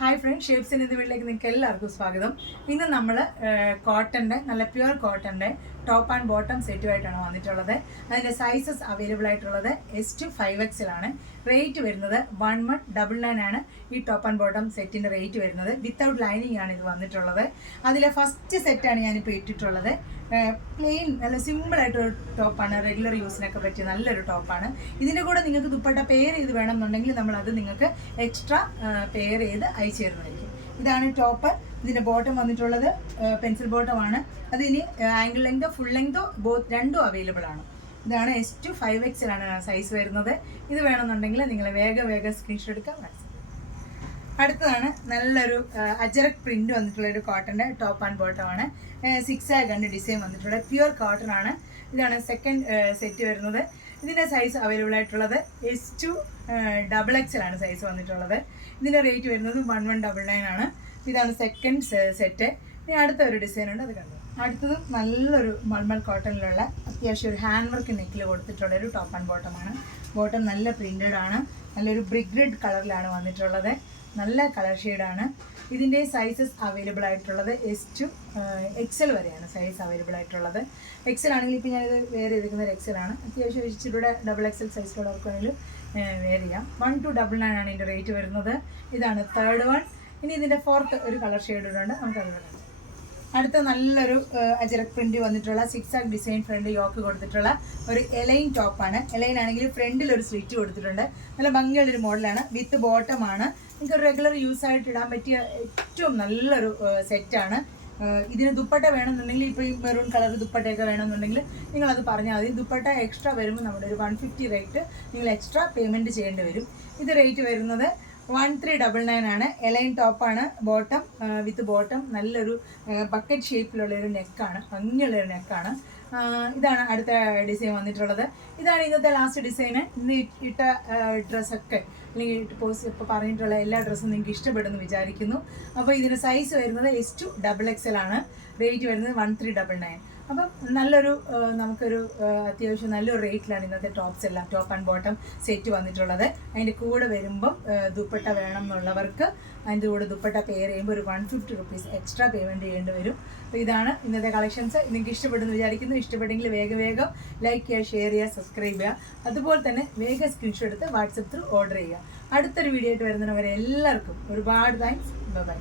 Hi front, shapes in വീട്ടിലേക്ക് നിങ്ങൾക്ക് എല്ലാവർക്കും സ്വാഗതം. ഇന്ന് നമ്മൾ കോട്ടൻ്റെ നല്ല പ്യുവർ കോട്ടൻ്റെ ടോപ്പ് ആൻഡ് ബോട്ടം സെറ്റുമായിട്ടാണ് വന്നിട്ടുള്ളത്. അതിൻ്റെ സൈസസ് അവൈലബിൾ ആയിട്ടുള്ളത് S to 5XL ആണ്. റേറ്റ് വരുന്നത് 1199 ആണ് ഈ ടോപ്പ് ആൻഡ് ബോട്ടം സെറ്റിൻ്റെ റേറ്റ് വരുന്നത്. വിത്തൗട്ട് ലൈനിങ് ആണ് ഇത് വന്നിട്ടുള്ളത്. അതിലെ ഫസ്റ്റ് സെറ്റാണ് ഞാനിപ്പോൾ ഇട്ടിട്ടുള്ളത്. പ്ലെയിൻ നല്ല സിമ്പിളായിട്ടൊരു ടോപ്പാണ്, റെഗുലർ യൂസിനൊക്കെ പറ്റിയ നല്ലൊരു ടോപ്പാണ്. ഇതിൻ്റെ കൂടെ നിങ്ങൾക്ക് ദുപ്പട്ട പെയർ ചെയ്ത് വേണമെന്നുണ്ടെങ്കിൽ നമ്മളത് നിങ്ങൾക്ക് എക്സ്ട്രാ പെയർ ചെയ്ത് അയച്ചു തരുന്നതായിരിക്കും. ഇതാണ് ടോപ്പ്. ഇതിൻ്റെ ബോട്ടം വന്നിട്ടുള്ളത് പെൻസിൽ ബോട്ടമാണ്. അതിന് ആംഗിൾ ലെങ്തോ ഫുൾ ലെങ്തോ രണ്ടും അവൈലബിൾ ആണ്. ഇതാണ് S to 5XL ആണ് സൈസ് വരുന്നത്. ഇത് വേണമെന്നുണ്ടെങ്കിൽ നിങ്ങൾ വേഗം സ്ക്രീൻഷോട്ട് എടുക്കാം. അടുത്തതാണ് നല്ലൊരു അജറക് പ്രിന്റ് വന്നിട്ടുള്ള ഒരു കോട്ടൻ്റെ ടോപ്പ് ആൻഡ് ബോട്ടമാണ്. 6 ആഗ് ഡിസൈൻ വന്നിട്ടുള്ള പ്യുവർ കോട്ടൺ ആണ്. ഇതാണ് സെക്കൻഡ് സെറ്റ് വരുന്നത്. ഇതിൻ്റെ സൈസ് അവൈലബിൾ ആയിട്ടുള്ളത് S to XXL ആണ് സൈസ് വന്നിട്ടുള്ളത്. ഇതിൻ്റെ റേറ്റ് വരുന്നത് 1199 ആണ്. ഇതാണ് സെക്കൻഡ് സെറ്റ്. ഇനി അടുത്ത ഒരു ഡിസൈൻ ഉണ്ട്, അത് കണ്ടു. അടുത്തത് നല്ലൊരു മൾമൽ കോട്ടണിലുള്ള അത്യാവശ്യം ഒരു ഹാൻഡ് വർക്ക് നെക്കിൽ കൊടുത്തിട്ടുള്ള ഒരു ടോപ്പ് ആൻഡ് ബോട്ടമാണ്. ബോട്ടം നല്ല പ്രിന്റഡ് ആണ്. നല്ലൊരു ബ്രിക്ക് റെഡ് കളറിലാണ് വന്നിട്ടുള്ളത്. നല്ല കളർ ഷെയ്ഡാണ്. ഇതിൻ്റെ സൈസസ് അവൈലബിൾ ആയിട്ടുള്ളത് S to XL വരെയാണ് സൈസ് അവൈലബിൾ ആയിട്ടുള്ളത്. XL ആണെങ്കിൽ ഇപ്പോൾ ഞാനിത് വെയർ ചെയ്തിരിക്കുന്നത് XL ആണ്. അത്യാവശ്യം ഇച്ചിലൂടെ XXL സൈസിലുള്ളവർക്കാണെങ്കിലും വെയർ ചെയ്യാം. 1299 ആണ് ഇതിൻ്റെ റേറ്റ് വരുന്നത്. ഇതാണ് തേർഡ് വൺ. ഇനി ഇതിൻ്റെ ഫോർത്ത് ഒരു കളർ ഷെയ്ഡ് ഉണ്ട്, നമുക്കത് കാണാം. അടുത്ത നല്ലൊരു അജറക് പ്രിന്റ് വന്നിട്ടുള്ള 6 ആഗ് ഡിസൈൻ ഫ്രണ്ട് യോക്ക് കൊടുത്തിട്ടുള്ള ഒരു എലൈൻ ടോപ്പാണ്. എലൈൻ ആണെങ്കിൽ ഫ്രണ്ടിൽ ഒരു സ്ലിറ്റ് കൊടുത്തിട്ടുണ്ട്. നല്ല ഭംഗിയുള്ളൊരു മോഡലാണ്. വിത്ത് ബോട്ടമാണ്. നിങ്ങൾക്ക് റെഗുലർ യൂസ് ആയിട്ട് ഇടാൻ പറ്റിയ ഏറ്റവും നല്ലൊരു സെറ്റാണ്. ഇതിന് ദുപ്പട്ട വേണമെന്നുണ്ടെങ്കിൽ ഇപ്പോൾ ഈ മെറൂൺ കളർ ദുപ്പട്ടയൊക്കെ വേണമെന്നുണ്ടെങ്കിൽ നിങ്ങളത് പറഞ്ഞാൽ മതി. ദുപ്പട്ട എക്സ്ട്രാ വരുമ്പോൾ നമ്മുടെ ഒരു 150 റേറ്റ് നിങ്ങൾ എക്സ്ട്രാ പേയ്മെൻറ്റ് ചെയ്യേണ്ടി വരും. ഇത് റേറ്റ് വരുന്നത് 1399 ആണ്. എലൈൻ ടോപ്പാണ്. ബോട്ടം വിത്ത് ബോട്ടം നല്ലൊരു ബക്കറ്റ് ഷേപ്പിലുള്ളൊരു നെക്കാണ്, ഭംഗിയുള്ളൊരു നെക്കാണ്. ഇതാണ് അടുത്ത ഡിസൈൻ വന്നിട്ടുള്ളത്. ഇതാണ് ഇന്നത്തെ ലാസ്റ്റ് ഡിസൈന്. ഇന്ന് ഇട്ട ഡ്രസ്സൊക്കെ അല്ലെങ്കിൽ ഇപ്പോൾ പറഞ്ഞിട്ടുള്ള എല്ലാ ഡ്രസ്സും നിങ്ങൾക്ക് ഇഷ്ടപ്പെടുമെന്ന് വിചാരിക്കുന്നു. അപ്പോൾ ഇതിന് സൈസ് വരുന്നത് S to XXL ആണ്. റേറ്റ് വരുന്നത് 1399. അപ്പം നല്ലൊരു നമുക്കൊരു അത്യാവശ്യം നല്ലൊരു റേറ്റിലാണ് ഇന്നത്തെ ടോപ്സ് എല്ലാം ടോപ്പ് ആൻഡ് ബോട്ടം സെറ്റ് വന്നിട്ടുള്ളത്. അതിൻ്റെ കൂടെ വരുമ്പം ദുപ്പട്ട വേണം എന്നുള്ളവർക്ക് അതിൻ്റെ കൂടെ ദുപ്പട്ട പെയർ ചെയ്യുമ്പോൾ ഒരു 150 റുപ്പീസ് എക്സ്ട്രാ പേയ്മെൻറ്റ് ചെയ്യേണ്ടി വരും. അപ്പോൾ ഇതാണ് ഇന്നത്തെ കളക്ഷൻസ്. നിങ്ങൾക്ക് ഇഷ്ടപ്പെടുന്നു വിചാരിക്കുന്നു. ഇഷ്ടപ്പെട്ടെങ്കിൽ വേഗം ലൈക്ക് ചെയ്യുക, ഷെയർ ചെയ്യുക, സബ്സ്ക്രൈബ് ചെയ്യുക. അതുപോലെ തന്നെ വേഗം സ്ക്രീൻഷോട്ട് എടുത്ത് വാട്സപ്പ് ത്രൂ ഓർഡർ ചെയ്യുക. അടുത്തൊരു വീഡിയോ ആയിട്ട് വരുന്നവരെ എല്ലാവർക്കും ഒരുപാട് താങ്ക്സ്. ബൈ.